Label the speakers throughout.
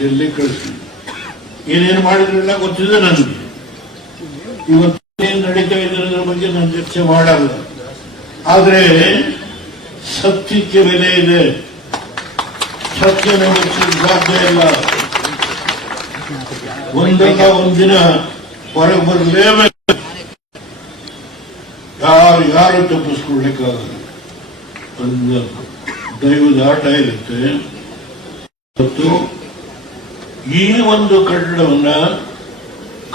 Speaker 1: ಡೆಲ್ಲಿ ಕಳಿಸ್ತೀನಿ ಏನೇನು ಮಾಡಿದ್ರೆಲ್ಲ ಗೊತ್ತಿದೆ ನನಗೆ. ಇವತ್ತು ಏನ್ ನಡೀತಾ ಇದ್ರ ಬಗ್ಗೆ ನಾನು ಚರ್ಚೆ ಮಾಡಲ್ಲ. ಆದ್ರೆ ಸತ್ಯಕ್ಕೆ ಬೆಲೆ ಇದೆ. ಸತ್ಯ ನಮಗೆ ಸಾಧ್ಯ ಇಲ್ಲ. ಒಂದಲ್ಲ ಒಂದಿನ ಹೊರಗೆ ಬರಲೇಬೇಕು. ಯಾರು ಯಾರು ತಪ್ಪಿಸ್ಕೊಳ್ಲಿಕ್ಕಾಗಲ್ಲ ಒಂದು ದೈವದ ಆಟ ಇರುತ್ತೆ ಮತ್ತು ಈ ಒಂದು ಕಟ್ಟಡವನ್ನ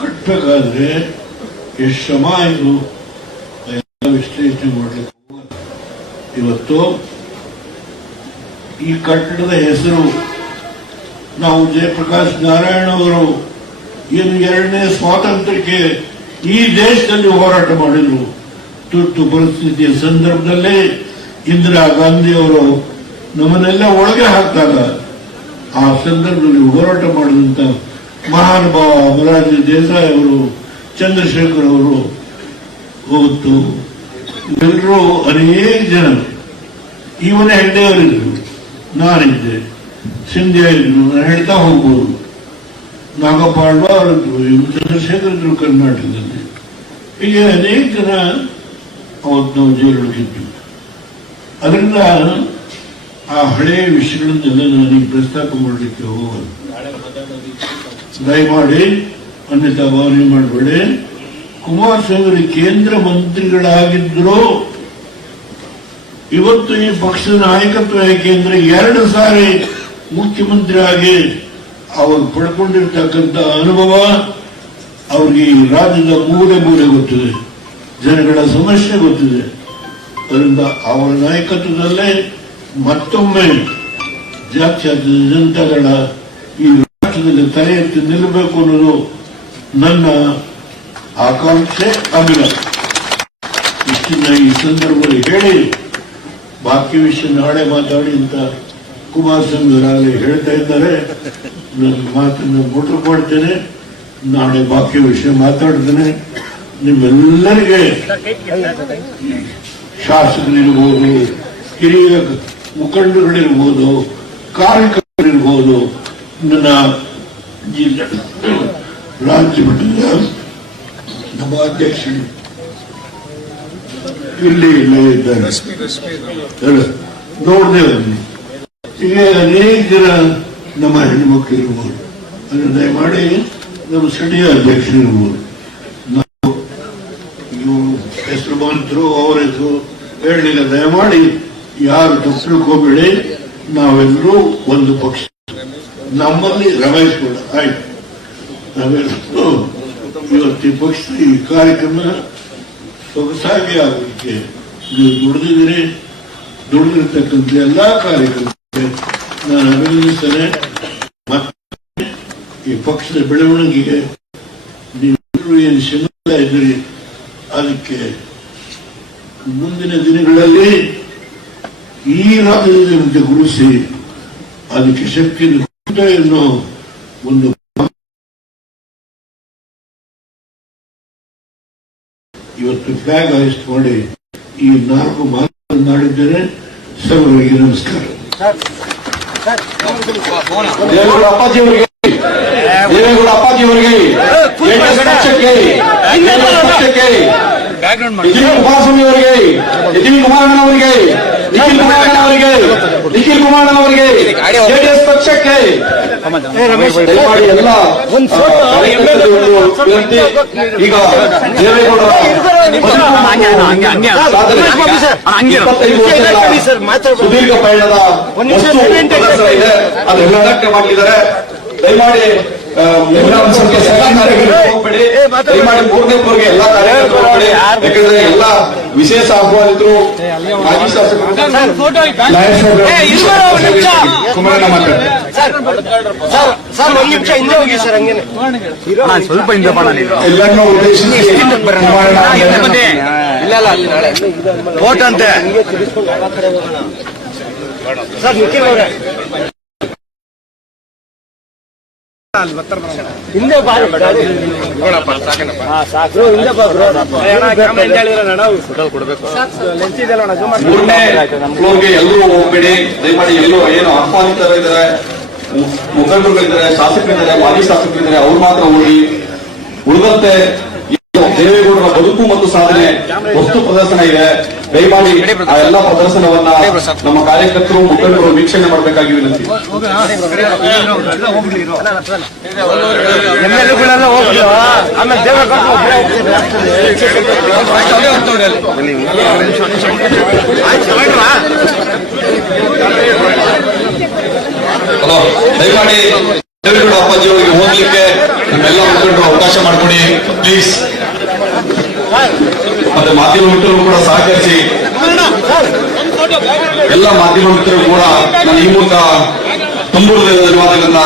Speaker 1: ಕಟ್ಟಬೇಕಾದ್ರೆ ಎಷ್ಟು ಶ್ರಮ ಇದು? ವಿಶ್ಲೇಷಣೆ ಮಾಡಲಿಕ್ಕೆ. ಇವತ್ತು ಈ ಕಟ್ಟಡದ ಹೆಸರು ನಾವು ಜಯಪ್ರಕಾಶ್ ನಾರಾಯಣ ಅವರು ಏನು ಎರಡನೇ ಸ್ವಾತಂತ್ರ್ಯಕ್ಕೆ ಈ ದೇಶದಲ್ಲಿ ಹೋರಾಟ ಮಾಡಿದ್ರು. ತುರ್ತು ಪರಿಸ್ಥಿತಿಯ ಸಂದರ್ಭದಲ್ಲಿ ಇಂದಿರಾ ಗಾಂಧಿ ಅವರು ನಮ್ಮನ್ನೆಲ್ಲ ಒಳಗೆ ಹಾಕ್ತಾರ ಆ ಸಂದರ್ಭದಲ್ಲಿ ಹೋರಾಟ ಮಾಡಿದಂತ ಮಹಾನುಭಾವ ಮೊರಾರ್ಜಿ ದೇಸಾಯಿ ಅವರು, ಚಂದ್ರಶೇಖರ್ ಅವರು ಹೋಗುತ್ತು. ಎಲ್ಲರೂ ಅನೇಕ ಜನ ಇವನ ಹೆಂಡೆಯವರಿದ್ರು ನಾನಿದ್ದೆ, ಸಿಂಧ್ಯಾ ಇದ್ರು, ನಾನು ಹೇಳ್ತಾ ಹೋಗ್ಬೋದು. ನಾಗಪಾಳ್ವ ಅವರಿದ್ರು ಇವರು ಚಂದ್ರಶೇಖರ್ ಇದ್ರು ಕರ್ನಾಟಕದಲ್ಲಿ. ಹೀಗೆ ಅನೇಕ ಜನ ಅವತ್ತು ನಾವು ಜೈಲೊಳಗಿದ್ವಿ ಅದರಿಂದ ಆ ಹಳೆಯ ವಿಷಯಗಳನ್ನೆಲ್ಲ ನನಗೆ ಪ್ರಸ್ತಾಪ ಮಾಡಲಿಕ್ಕೆ ಹೋಗಲ್ಲ ದಯಮಾಡಿ ಅನ್ಯತಾ ಭಾವನೆ ಮಾಡಬೇಡಿ. ಕುಮಾರಸ್ವಾಮಿ ಕೇಂದ್ರ ಮಂತ್ರಿಗಳಾಗಿದ್ರು ಇವತ್ತು ಈ ಪಕ್ಷದ ನಾಯಕತ್ವ ಕೇಂದ್ರ ಎರಡು ಸಾರಿ ಮುಖ್ಯಮಂತ್ರಿ ಆಗಿ ಅವರು ಪಡ್ಕೊಂಡಿರ್ತಕ್ಕಂಥ ಅನುಭವ ಅವ್ರಿಗೆ ಈ ರಾಜ್ಯದ ಮೂಲೆ ಮೂಲೆ ಗೊತ್ತಿದೆ. ಜನಗಳ ಸಮಸ್ಯೆ ಗೊತ್ತಿದೆ. ಅದರಿಂದ ಅವರ ನಾಯಕತ್ವದಲ್ಲೇ ಮತ್ತೊಮ್ಮೆ ಜಾತ್ಯತೀತ ಜನತಾದಳ ಈ ರಾಷ್ಟ್ರದಲ್ಲಿ ತಲೆ ಎತ್ತಿ ನಿಲ್ಲಬೇಕು ಅನ್ನೋದು ನನ್ನ ಆಕಾಂಕ್ಷೆ ಅಭಿಲಾಷ ಇಷ್ಟನ್ನ ಈ ಸಂದರ್ಭದಲ್ಲಿ ಹೇಳಿ ಬಾಕಿ ವಿಷಯ ನಾಳೆ ಮಾತಾಡಿ ಅಂತ ಕುಮಾರಸ್ವಾಮಿ ಅವರಾಗಲೇ ಹೇಳ್ತಾ ಇದ್ದಾರೆ. ನನ್ನ ಮಾತನ್ನು ಮುಟ್ರು ಕೊಡ್ತೇನೆ ನಾಳೆ ಬಾಕಿ ವಿಷಯ ಮಾತಾಡ್ತೇನೆ. ನಿಮ್ಮೆಲ್ಲರಿಗೆ ಶಾಸಕರಿರ್ಬೋದು ಹಿರಿಯ ಮುಖಂಡರುಗಳಿರ್ಬೋದು ಕಾರ್ಯಕರ್ತರಿರ್ಬೋದು, ನನ್ನ ರಾಜ್ಯ ಮಟ್ಟದ ನಮ್ಮ ಅಧ್ಯಕ್ಷರು ಇಲ್ಲಿ ಇಲ್ಲ ಇದ್ದಾರೆ. ನೋಡದೆ ಬನ್ನಿ. ಈಗ ಅನೇಕ ಜನ ನಮ್ಮ ಹೆಣ್ಮಕ್ಳು ಇರ್ಬೋದು ಅದನ್ನ ದಯಮಾಡಿ ನಮ್ಮ ಸ್ಥಳೀಯ ಅಧ್ಯಕ್ಷರು ಇರ್ಬೋದು ನಾವು ಇವು ಹೆಸರು ಬಂತರು ಅವರಿದ್ರು ಹೆಸರು ಹೇಳಲಿಲ್ಲ, ದಯಮಾಡಿ ಯಾರು ತಪ್ಪಿಕೋಬೇಡಿ ನಾವೆಲ್ಲರೂ ಒಂದು ಪಕ್ಷ. ನಮ್ಮಲ್ಲಿ ರಮೇಶ್ ಕೂಡ ಆಯ್ತು. ನಾವೆಲ್ಲರೂ ಇವತ್ತು ಈ ಪಕ್ಷದ ಈ ಕಾರ್ಯಕ್ರಮ ಸೊಗಸಾಗಿ ಆಗಲಿಕ್ಕೆ ನೀವು ದುಡಿದಿದ್ದೀರಿ ದುಡಿದಿರ್ತಕ್ಕಂಥ ಎಲ್ಲಾ ಕಾರ್ಯಕ್ರಮಕ್ಕೆ ನಾನು ಅಭಿನಂದಿಸ್ತೇನೆ. ಮತ್ತೆ ಈ ಪಕ್ಷದ ಬೆಳವಣಿಗೆಗೆ ನೀವು ಏನು ಶ್ರಮಿಸ್ತಾ ಇದ್ದೀರಿ ಅದಕ್ಕೆ ಮುಂದಿನ ದಿನಗಳಲ್ಲಿ ಈ ರಾಜ್ಯದಲ್ಲಿ ಗುರುಸಿ ಅದಕ್ಕೆ ಶಕ್ತಿ ಎನ್ನುವ ಎನ್ನೋ ಒಂದು ಇವತ್ತು ಫ್ಲಾಗ್ ಹಾಯಿಸ್ಟ್ ಮಾಡಿ ಈ ನಾಲ್ಕು ಮಾತನಾಡಿದ್ದೇನೆ ಸರ್ವರಿಗೆ ನಮಸ್ಕಾರ.
Speaker 2: ದೇವೇಗೌಡ ಅಪ್ಪಾಜಿಯವರಿಗೆ ದೇವೇಗೌಡ ಅಪ್ಪಾಜಿಯವರಿಗೆ ಪಕ್ಷಕ್ಕೆ ಅವರಿಗೆ ಕುಮಾರ್ ಕುಮಾರಣ್ಣನವರಿಗೆ ನಿಖಿಲ್ ಕುಮಾರಣ್ಣನವರಿಗೆ ನಿಖಿಲ್ ಕುಮಾರಣ್ಣನವರಿಗೆ ಜೆಡಿಎಸ್ ಪಕ್ಷಕ್ಕೆ ದಯಮಾಡಿ ಎಲ್ಲ ವಿನಂತಿ. ಈಗ ದೇವೇಗೌಡ ಇಪ್ಪತ್ತೈದು ವರ್ಷಗಳ ಸುದೀರ್ಘ ಪಯಣದ ವಸ್ತು ಪ್ರದರ್ಶನ ಇದೆ. ಅದು ಉದ್ಘಾಟನೆ ಮಾಡಲಿದ್ದಾರೆ ದಯಮಾಡಿ ಹೋಗ್ಬೇಡಿ. ದಯಮಾಡಿ ಮೂರನೇ ಪೂರ್ಗೆ ಎಲ್ಲಾ ಕಾರ್ಯಕರ್ತರು ಹೋಗ್ಬೇಡಿ. ಯಾಕಂದ್ರೆ ಎಲ್ಲ ವಿಶೇಷ ಆಹ್ವಾನಿತರು ಮಾಜಿ ಶಾಸಕರು ಕುಮಾರಣ್ಣ ಮಾತಾಡ್ತಾರೆ
Speaker 3: ಸ್ವಲ್ಪ ಹಿಂದೆ
Speaker 2: ಎಲ್ಲರನ್ನೂ ಉದ್ದೇಶಿಸಿ ಕುಮಾರಣ್ಣ
Speaker 4: ನಾಳೆ.
Speaker 3: ಅಂತೆ.
Speaker 4: ಸರ್ ನಿಖಿಲ್ ಅವರೇ. ಹಿಂದೆ
Speaker 2: ಎಲ್ಲರೂ ಹೋಗ್ಬೇಡಿ. ದಯಮಾಡಿ ಎಲ್ಲೋ ಏನು ಆಹ್ವಾನಿತರಿದ್ದಾರೆ ಮುಖಂಡರುಗಳಿದ್ದಾರೆ ಶಾಸಕರಿದ್ದಾರೆ ಮಾಜಿ ಶಾಸಕರಿದ್ದಾರೆ ಅವ್ರು ಮಾತ್ರ ಹೋಗಿ ಉಳಿದಂತೆ ದೇವೇಗೌಡರ ಬದುಕು ಮತ್ತು ಸಾಧನೆ ವಸ್ತು ಪ್ರದರ್ಶನ ಇದೆ. ದಯಮಾಡಿ ಆ ಎಲ್ಲ ಪ್ರದರ್ಶನವನ್ನ ನಮ್ಮ ಕಾರ್ಯಕರ್ತರು ಮುಖಂಡರು ವೀಕ್ಷಣೆ ಮಾಡಬೇಕಾಗಿ ವಿನಂತಿ. ದಯಮಾಡಿ ದೇವೇಗೌಡ ಅಪ್ಪಾಜಿಯವರಿಗೆ ಹೋಗ್ಲಿಕ್ಕೆ ನಮ್ಮೆಲ್ಲ ಮುಖಂಡರು ಅವಕಾಶ ಮಾಡಿಕೊಡಿ ಪ್ಲೀಸ್ ಮತ್ತೆ ಮಾಧ್ಯಮ ಮಿತ್ರರು ಕೂಡ ಸಹಕರಿಸಿ ಎಲ್ಲ ಮಾಧ್ಯಮ ಮಿತ್ರರು ಕೂಡ ನಾನು ಈ ಮೂಲಕ ತುಂಬ ಧನ್ಯವಾದಗಳನ್ನ